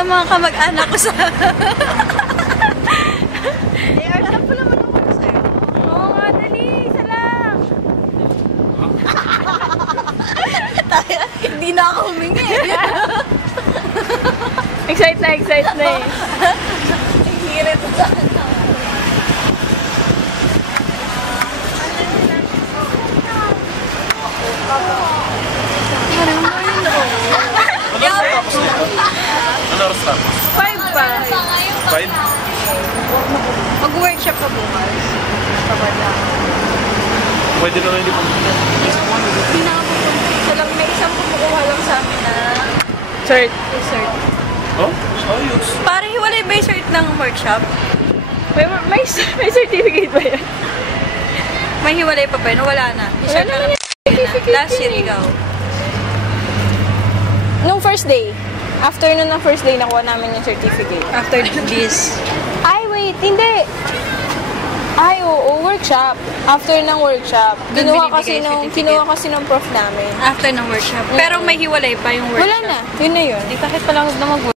sa mga kamag-anak ko sa... alam ko naman ako sa'yo. Oo nga, dali. Isa lang. Hindi na ako humingi. Excite na eh. Hirit sa Ano oras tapos? 5 pa. 5? Mag-workshop ka bukas. Pwede na hindi pumunta. Hindi na ako pupunta lang. May isang kumukuha lang sa amin na Cert. cert. Oh? Ayos. Parang hiwalay ba yung cert ng workshop? May certificate ba yan? May hiwalay pa ba yun? Wala na. Wala naman yung certificate. Last year ikaw. Nung first day. After nun ng first day, nakuha namin yung certificate. After this. Ay, wait. Hindi. Ay, oo. Workshop. After ng workshop. Doon Kinuha kasi nung prof namin. After ng workshop. Pero may hiwalay pa yung workshop. Wala na. Yun na yun. Di bakit pala huwag na mag-workshop?